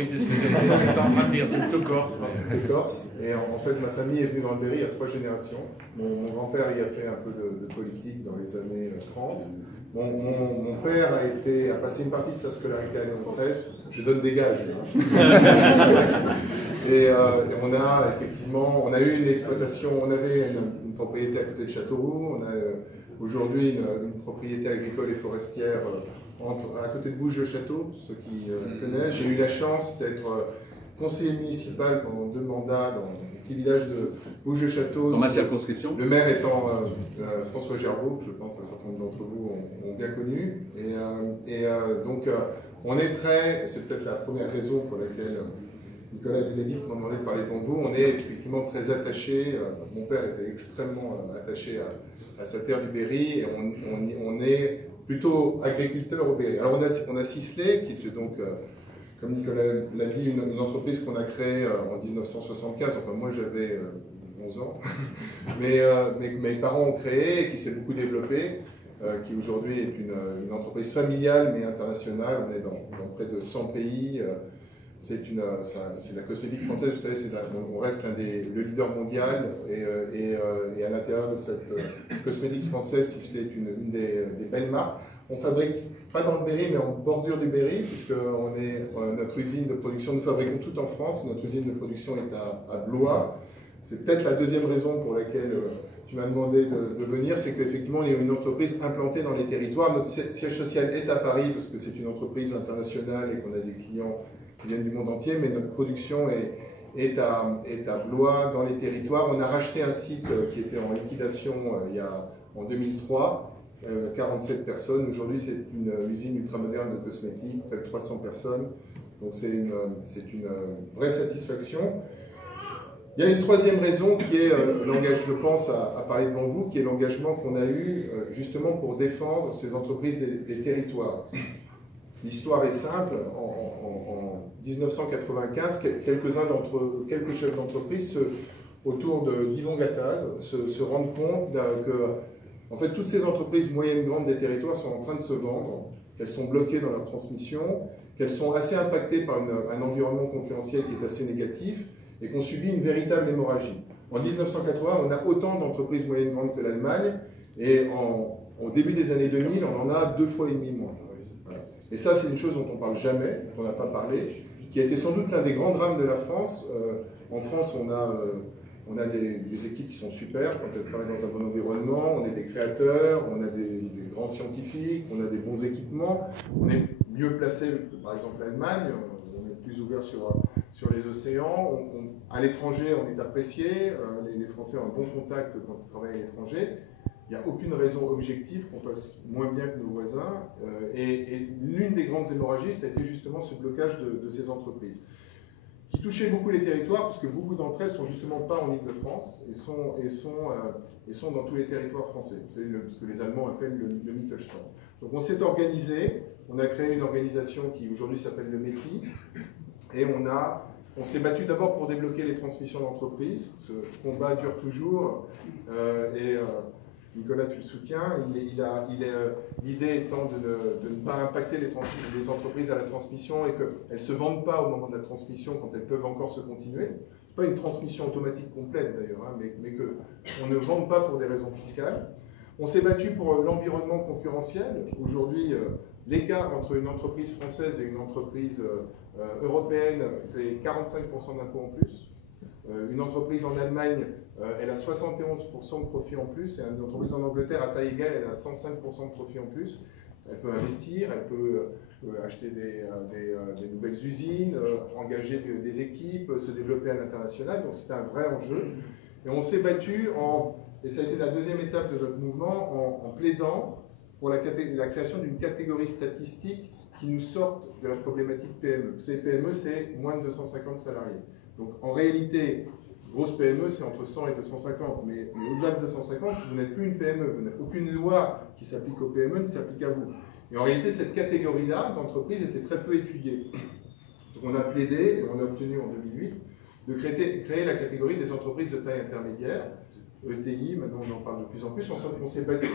Oui, c'est ce que j'étais en train de dire, c'est plutôt corse. C'est corse, et en fait ma famille est venue dans le Berry il y a 3 générations. Mon grand-père y a fait un peu de politique dans les années 30. Mon père a passé une partie de sa scolarité à Léon XIII. Je donne des gages. Et on a eu une exploitation, on avait une propriété à côté de Châteauroux, on a aujourd'hui une propriété agricole et forestière à côté de Bouges-le-Château, ceux qui connaissent. J'ai eu la chance d'être conseiller municipal pendant 2 mandats dans le petit village de Bouges-le-Château. Dans ma circonscription. Le maire étant François Gerbeau, que je pense qu'un certain nombre d'entre vous ont bien connu. Donc on est c'est peut-être la première raison pour laquelle Nicolas Bénédicte m'a demandé de parler devant vous, on est effectivement très attaché, mon père était extrêmement attaché à sa terre du Berry, et on est plutôt agriculteur au Berry. Alors on a Sisley, qui était donc, comme Nicolas l'a dit, une entreprise qu'on a créée en 1975, enfin moi j'avais 11 ans, mais mes parents ont créé, et qui s'est beaucoup développée, qui aujourd'hui est une entreprise familiale mais internationale. On est dans près de 100 pays. C'est la cosmétique française, vous savez, on reste le leader mondial, et à l'intérieur de cette cosmétique française, Sisley est une des belles marques. On fabrique, pas dans le Berry, mais en bordure du Berry, puisque notre usine de production, nous fabriquons tout en France, notre usine de production est à Blois. C'est peut-être la deuxième raison pour laquelle tu m'as demandé de venir, c'est qu'effectivement, il y a une entreprise implantée dans les territoires. Notre siège social est à Paris, parce que c'est une entreprise internationale et qu'on a des clients qui viennent du monde entier, mais notre production est à Blois, dans les territoires. On a racheté un site qui était en liquidation en 2003, 47 personnes. Aujourd'hui, c'est une usine ultramoderne de cosmétiques, près de 300 personnes. Donc c'est une vraie satisfaction. Il y a une troisième raison qui est l'engagement, je pense, à parler devant vous, qui est l'engagement qu'on a eu justement pour défendre ces entreprises des territoires. L'histoire est simple. En 1995, quelques chefs d'entreprise autour d'Yvon Gattaz se rendent compte que en fait, toutes ces entreprises moyennes grandes des territoires sont en train de se vendre, qu'elles sont bloquées dans leur transmission, qu'elles sont assez impactées par un environnement concurrentiel qui est assez négatif, et qu'on subit une véritable hémorragie. En 1980, on a autant d'entreprises moyennes grandes que l'Allemagne, et au début des années 2000, on en a 2,5 fois moins. Voilà. Et ça, c'est une chose dont on ne parle jamais, dont on n'a pas parlé, qui a été sans doute l'un des grands drames de la France. En France, on a des équipes qui sont super quand elles travaillent dans un bon environnement, on est des créateurs, on a des grands scientifiques, on a des bons équipements, on est mieux placé que par exemple l'Allemagne, on est plus ouvert sur les océans, à l'étranger on est apprécié, les Français ont un bon contact quand ils travaillent à l'étranger. Il n'y a aucune raison objective qu'on fasse moins bien que nos voisins, et l'une des grandes hémorragies, ça a été justement ce blocage de ces entreprises, qui touchait beaucoup les territoires, parce que beaucoup d'entre elles ne sont justement pas en Île-de-France, et sont dans tous les territoires français. Vous savez, ce que les Allemands appellent le Mittelstand. Donc on s'est organisé, on a créé une organisation qui aujourd'hui s'appelle le METI, et on s'est battu d'abord pour débloquer les transmissions d'entreprise. Ce combat dure toujours, Nicolas, tu le soutiens. L'idée étant de ne pas impacter les entreprises à la transmission, et qu'elles ne se vendent pas au moment de la transmission quand elles peuvent encore se continuer. Ce n'est pas une transmission automatique complète d'ailleurs, hein, mais qu'on ne vende pas pour des raisons fiscales. On s'est battu pour l'environnement concurrentiel. Aujourd'hui, l'écart entre une entreprise française et une entreprise européenne, c'est 45% d'impôts en plus. Une entreprise en Allemagne, elle a 71% de profit en plus, et une entreprise en Angleterre à taille égale, elle a 105% de profit en plus. Elle peut investir, elle peut acheter des nouvelles usines, engager des équipes, se développer à l'international. Donc c'est un vrai enjeu. Et on s'est battu, et ça a été la deuxième étape de notre mouvement, en plaidant pour la création d'une catégorie statistique qui nous sorte de la problématique PME. Vous savez, PME, c'est moins de 250 salariés. Donc en réalité, grosse PME, c'est entre 100 et 250. Mais au-delà de 250, vous n'êtes plus une PME. Vous n'avez aucune loi qui s'applique aux PME, ne s'applique à vous. Et en réalité, cette catégorie-là d'entreprise était très peu étudiée. Donc on a plaidé, et on a obtenu en 2008, de créer la catégorie des entreprises de taille intermédiaire, ETI, maintenant on en parle de plus en plus. On s'est battu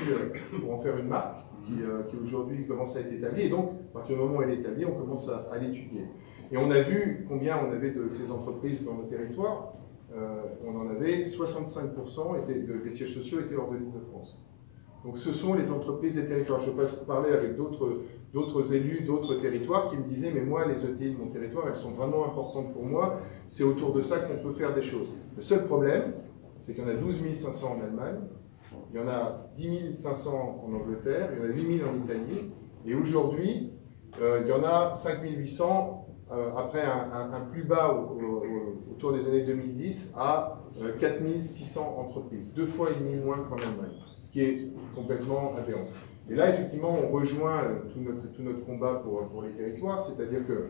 pour en faire une marque qui aujourd'hui commence à être établie, et donc, à partir du moment où elle est établie, on commence à l'étudier. Et on a vu combien on avait de ces entreprises dans nos territoires. On en avait 65% des sièges sociaux étaient hors de l'Île-de-France. Donc ce sont les entreprises des territoires. Je parlais avec d'autres élus, d'autres territoires qui me disaient « mais moi, les ETI de mon territoire, elles sont vraiment importantes pour moi, c'est autour de ça qu'on peut faire des choses ». Le seul problème, c'est qu'il y en a 12 500 en Allemagne, il y en a 10 500 en Angleterre, il y en a 8 000 en Italie, et aujourd'hui, il y en a 5 800 après un plus bas autour des années 2010 à 4 600 entreprises, 2,5 fois moins qu'en Allemagne, ce qui est complètement aberrant. Et là, effectivement, on rejoint tout notre combat pour les territoires, c'est-à-dire que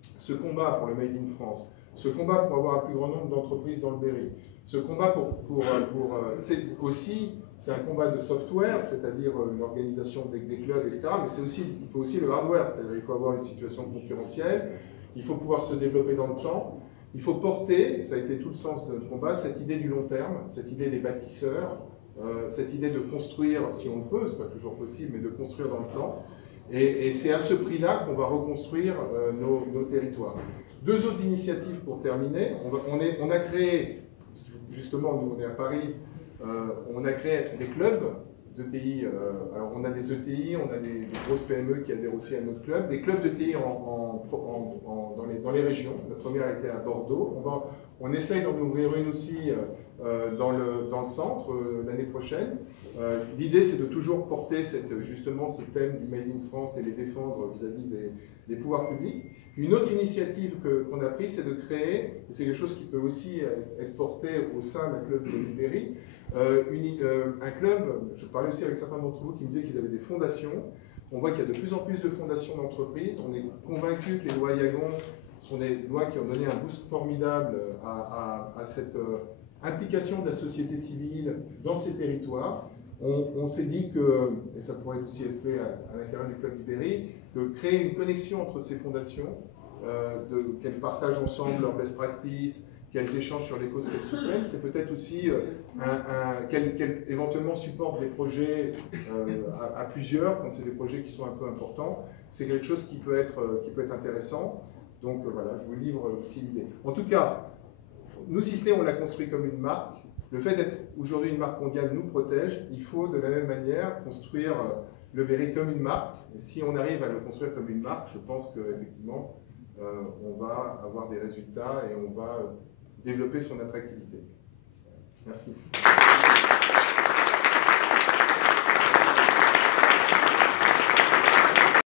ce combat pour le Made in France, ce combat pour avoir un plus grand nombre d'entreprises dans le Berry, ce combat c'est aussi, c'est un combat de software, c'est-à-dire l'organisation des clubs, etc. Mais il faut aussi le hardware, c'est-à-dire il faut avoir une situation concurrentielle, il faut pouvoir se développer dans le temps, il faut porter, ça a été tout le sens de notre combat, cette idée du long terme, cette idée des bâtisseurs, cette idée de construire, si on le peut, c'est pas toujours possible, mais de construire dans le temps. Et c'est à ce prix-là qu'on va reconstruire nos territoires. Deux autres initiatives pour terminer. On a créé, justement, nous on est à Paris, on a créé des clubs d'ETI. Alors on a des ETI, on a des grosses PME qui adhèrent aussi à notre club, des clubs d'ETI dans les régions. La première a été à Bordeaux. On essaye d'en ouvrir une aussi dans le centre l'année prochaine. L'idée, c'est de toujours porter justement ce thème du Made in France et les défendre vis-à-vis des pouvoirs publics. Une autre initiative qu'on a prise, c'est de créer, et c'est quelque chose qui peut aussi être porté au sein d'un club de Berry, un club, je parlais aussi avec certains d'entre vous qui me disaient qu'ils avaient des fondations. On voit qu'il y a de plus en plus de fondations d'entreprises. On est convaincu que les lois Yagon sont des lois qui ont donné un boost formidable à cette implication de la société civile dans ces territoires. On s'est dit que, et ça pourrait aussi être fait à l'intérieur du club du Berry, de créer une connexion entre ces fondations, qu'elles partagent ensemble leurs best practices, qu'elles échangent sur les causes qu'elles soutiennent. C'est peut-être aussi qu'elles éventuellement supportent des projets à plusieurs, quand c'est des projets qui sont un peu importants. C'est quelque chose qui peut être intéressant. Donc voilà, je vous livre aussi l'idée. En tout cas, nous, Sisley, on l'a construit comme une marque. Le fait d'être aujourd'hui une marque mondiale nous protège. Il faut de la même manière construire le Berry comme une marque. Et si on arrive à le construire comme une marque, je pense qu'effectivement, on va avoir des résultats et on va développer son attractivité. Merci.